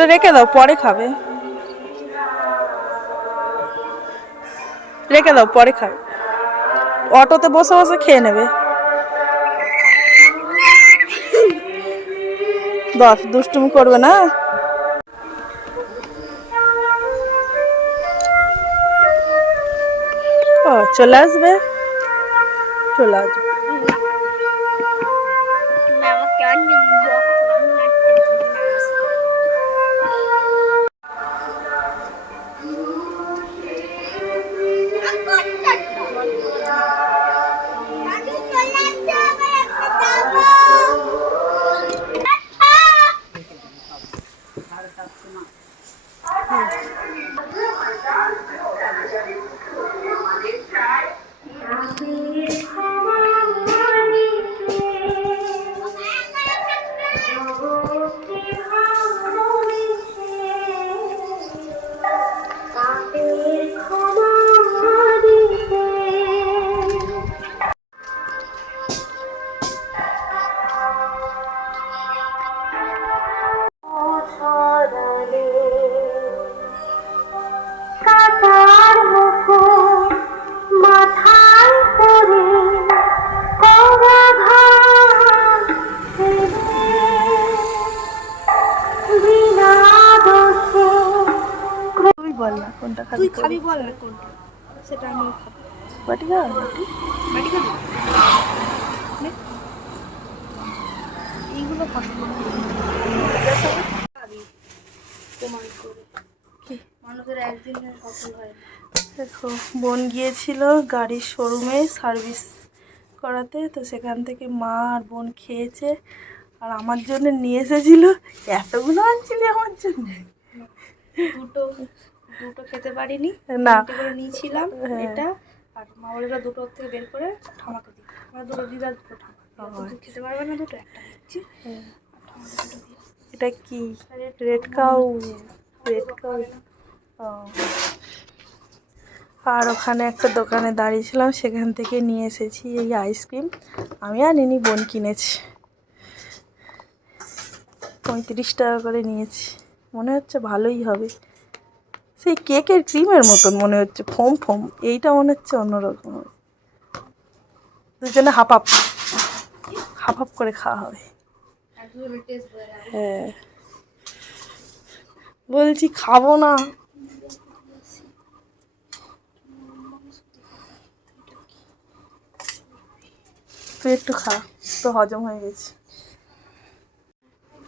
ওটা রেখে দাও, পরে খাবে। রেখে দাও, পরে খাবে। অটোতে বসে বসে খেয়ে নেবে। দশ দুষ্টুমি করবে না? ও, চলে আসবে? চলে আসবে। তুই খাবি বল না কোনটা? সেটা আমিও খাব। বাটি খাওয়া বাটি? বাটি খাবি এইগুলো খাব। খাবি। দেখো বোন গিয়েছিল গাড়ির শোরুমে সার্ভিস করাতে তো সেখান থেকে মা আর বোন খেয়েছে। আর আমার জন্য নিয়ে এসেছিল এতগুলো আনছিলি আমার জন্য। দুটো। দুটো খেতে পারিনি। না। করে নিয়েছিলাম হ্যাঁ। এটা আর মা বলে দুটো থেকে বের করে ঠামাকে দিই। আমরা দুটো দিদা দুটো ঠামা খেতে পারবে না দুটো একটা দিচ্ছি। হ্যাঁ। এটা কি? রেড কাউ রেড কাউ আর ওখানে একটা দোকানে দাঁড়িয়েছিলাম সেখান থেকে নিয়ে এসেছি এই আইসক্রিম আমি আর নিনি বোন কিনেছি। পঁয়ত্রিশ টাকা করে নিয়েছি। মনে হচ্ছে ভালোই হবে। সেই কেকের ক্রিমের মতন মনে হচ্ছে, ফোম ফোম। এইটা মনে হচ্ছে অন্যরকম। দুজনে হাফ হাফ হাফ হাফ করে খাওয়া হবে। হ্যাঁ। বলছি খাব না। তুই একটু খা তো হজম হয়ে গেছে।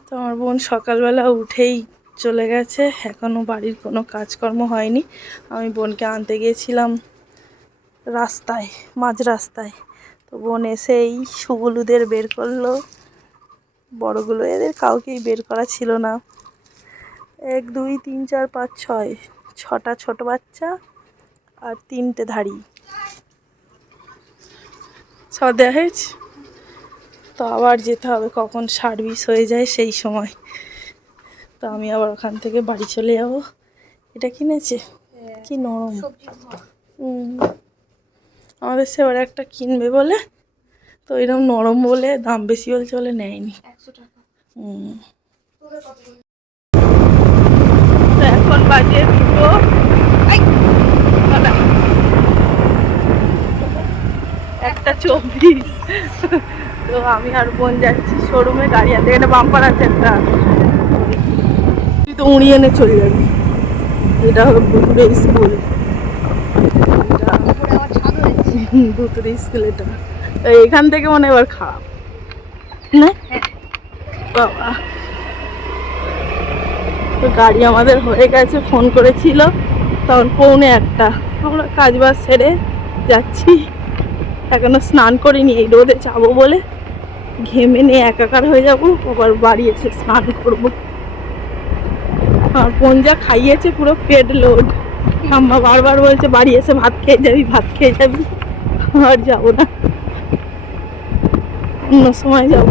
তো আমার বোন সকালবেলা উঠেই চলে গেছে। এখনও বাড়ির কোনো কাজকর্ম হয়নি। আমি বোনকে আনতে গিয়েছিলাম রাস্তায়, মাঝ রাস্তায়। তো বোন এসেই সুগুলুদের বের করল। বড়গুলো এদের কাউকেই বের করা ছিল না। এক, দুই, তিন, চার, পাঁচ, ছয়। ছটা ছোট বাচ্চা আর তিনটে ধাড়ি। সব হয়েছে? তো আবার যেতে হবে কখন সার্ভিস হয়ে যায় সেই সময়। তো আমি আবার ওখান থেকে বাড়ি চলে যাব। এটা কিনেছে? কি নরম। আমাদের সে এবার একটা কিনবে বলে। তো এরকম নরম বলে দাম বেশি বলছে বলে নেয়নি। তো এখন বাজে দুটো। একটা চব্বিশ। তো আমি আর বোন যাচ্ছি। শোরুমে গাড়ি আনতে এখানে বাম্পার আছে একটা তো উড়িয়ে এনে চলে যাবি। এটা হলো ভুতুরে স্কুল। ভুতুরে স্কুল এটা। এখান থেকে মনে এবার খারাপ বাবা। তো গাড়ি আমাদের হয়ে গেছে, ফোন করেছিল। তখন পৌনে একটা। আমরা কাজ বাজ সেরে যাচ্ছি। এখনও স্নান করিনি, এই রোদে যাব বলে। ঘেমে নিয়ে একাকার হয়ে যাব। আবার বাড়ি এসে স্নান করব। আর পঞ্জা খাইয়েছে পুরো পেট লোড আম্মা বারবার বলছে, বাড়ি এসে ভাত খেয়ে যাবি, ভাত খেয়ে যাবি। আর যাব না। অন্য সময় যাব।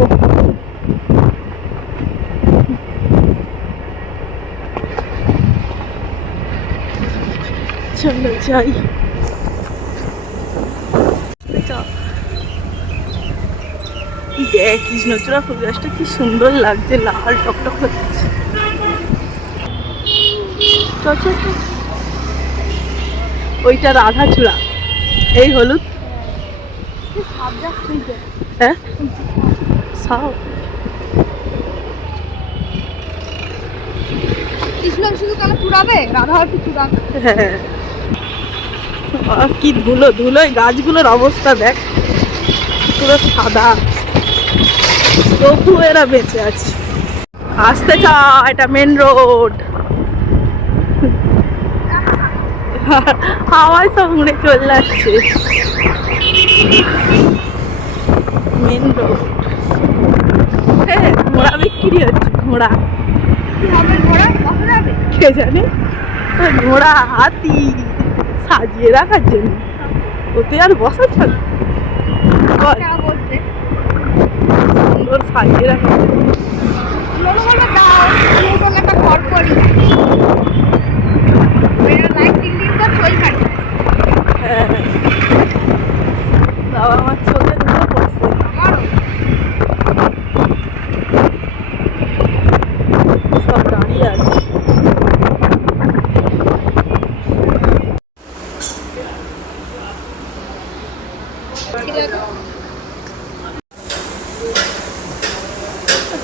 চলো যাই। কৃষ্ণচূড়া ফুল গাছটা কি সুন্দর লাগছে, লাল টকটক হচ্ছে। ওইটা রাধা চূড়া। এই হলুদ। হ্যাঁ? সাও। শুধু কেন চুড়াবে? রাধা চুড়াবে। হ্যাঁ। কি ধুলো ধুলোয় গাছগুলোর অবস্থা দেখ। পুরো সাদা। তবু এরা বেঁচে আছে। আসতে চা এটা মেন রোড হাওয়ায় সব উড়ে চলে যাচ্ছে মেন রোড হ্যাঁ ঘোড়া বিক্রি হচ্ছে, ঘোড়া। কি যাবে জানে ঘোড়া, হাতি, সাজিয়ে রাখার জন্য। ওতে আর বসা বলছে সুন্দর সাজিয়ে রাখার জন্য। একটা ঘর করি। হ্যাঁ বাবা আমার চোখে সব দাঁড়িয়ে আছে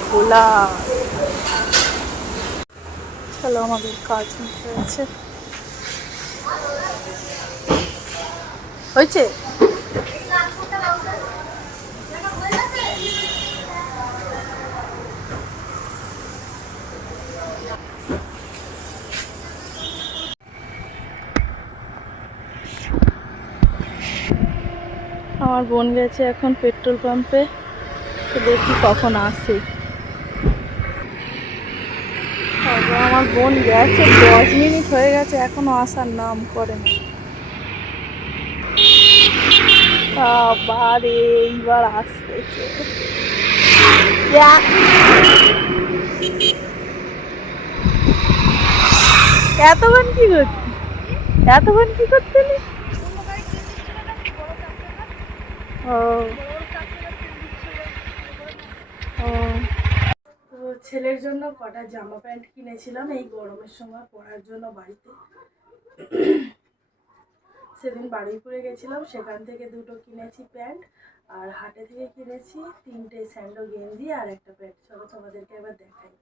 খোলা চলো আমাদের কাজ হয়েছে। হয়েছে? আমার বোন গেছে এখন পেট্রোল পাম্পে তো দেখি কখন আসে তবে আমার বোন গেছে, দশ মিনিট হয়ে গেছে, এখনও আসার নাম করে না। আবার এইবার আসতেছে। এতক্ষণ কি করছি এতক্ষণ কি করছিলি ও। ও। ছেলের জন্য কটা জামা প্যান্ট কিনেছিলাম এই গরমের সময় পরার জন্য বাড়িতে। সেদিন বারুইপুরে গেছিলাম, সেখান থেকে দুটো কিনেছি প্যান্ট, আর হাটে থেকে কিনেছি তিনটে স্যান্ডো গেঞ্জি আর একটা প্যান্ট। চলো তোমাদেরকে এবার দেখাই।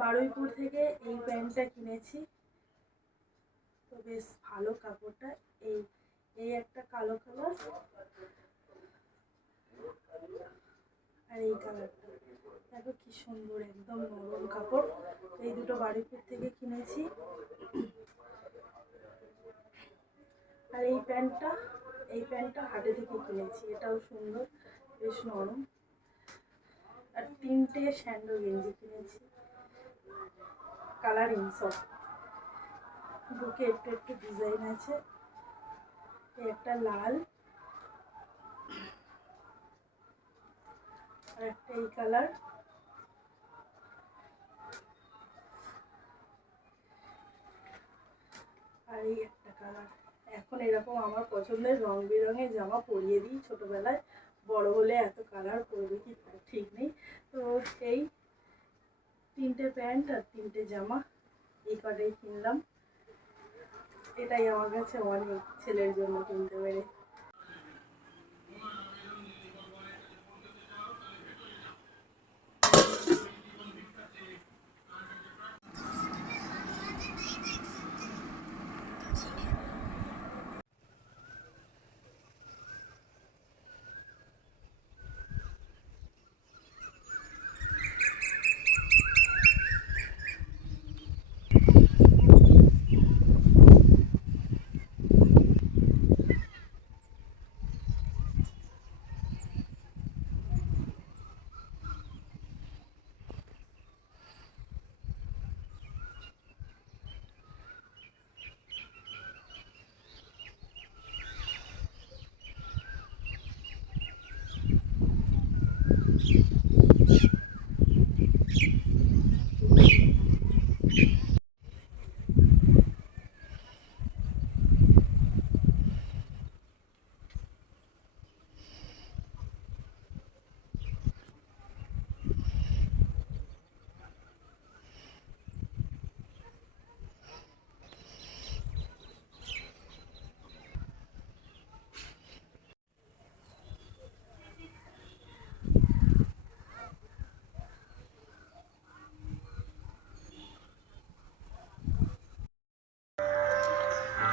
বারুইপুর থেকে এই প্যান্টটা কিনেছি। তো বেশ ভালো কাপড়টা, এই এই একটা কালো কালার। আর এই কালারটা দেখো কি সুন্দর, একদম নরম কাপড়। এই দুটো বাড়িপুর থেকে কিনেছি। আর এই প্যান্টটা এই প্যান্টটা হাটে থেকে কিনেছি। এটাও সুন্দর, বেশ নরম। আর তিনটে স্যান্ডো গেঞ্জি কিনেছি। কালারিং সব বুকে একটু একটু ডিজাইন আছে। একটা লাল। একটা এই কালার আর এই একটা কালার এখন এরকম আমার পছন্দের রং বেরঙের জামা পরিয়ে দিই ছোটোবেলায়। বড় হলে এত কালার পরবে কি ঠিক নেই। তো এই তিনটে প্যান্ট আর তিনটে জামা এই কটাই কিনলাম। এটাই আমার কাছে অনেক ছেলের জন্য কিনতে পেরে।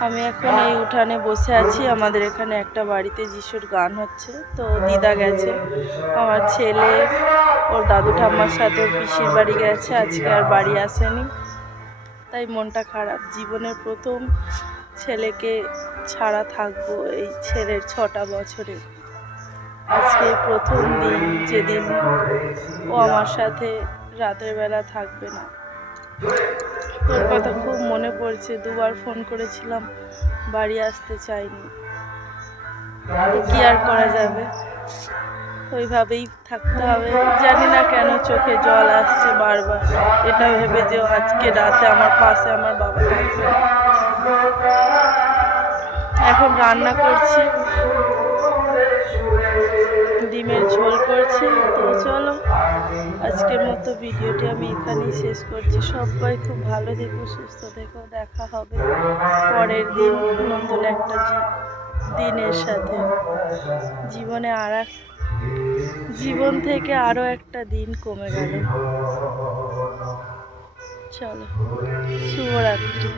আমি এখন এই উঠানে বসে আছি। আমাদের এখানে একটা বাড়িতে যিশুর গান হচ্ছে, তো দিদা গেছে। আমার ছেলে, ওর দাদু ঠাম্মার সাথে পিসির বাড়ি গেছে, আজকে আর বাড়ি আসেনি। তাই মনটা খারাপ। জীবনের প্রথম ছেলেকে ছাড়া থাকব এই ছেলের ছটা বছরে। আজকে প্রথম দিন, যেদিন ও আমার সাথে রাতের বেলা থাকবে না। ওর কথা খুব মনে পড়ছে, দুবার ফোন করেছিলাম, বাড়ি আসতে চাইনি। কি আর করা যাবে? ওইভাবেই থাকতে হবে। জানি না কেন চোখে জল আসছে বারবার। এটা ভেবে যে আজকে রাতে আমার পাশে আমার বাবা থাকবে এখন রান্না করছি। ডিমের ঝোল করছি। তো চলো, আজকের মতো ভিডিওটি আমি এখানেই শেষ করছি। সবাই খুব ভালো থেকো, সুস্থ থেকো, দেখা হবে পরের দিন নতুন একটা দিনের সাথে। জীবনে আর জীবন থেকে আরও একটা দিন কমে গেল। চলো, শুভরাত্রি।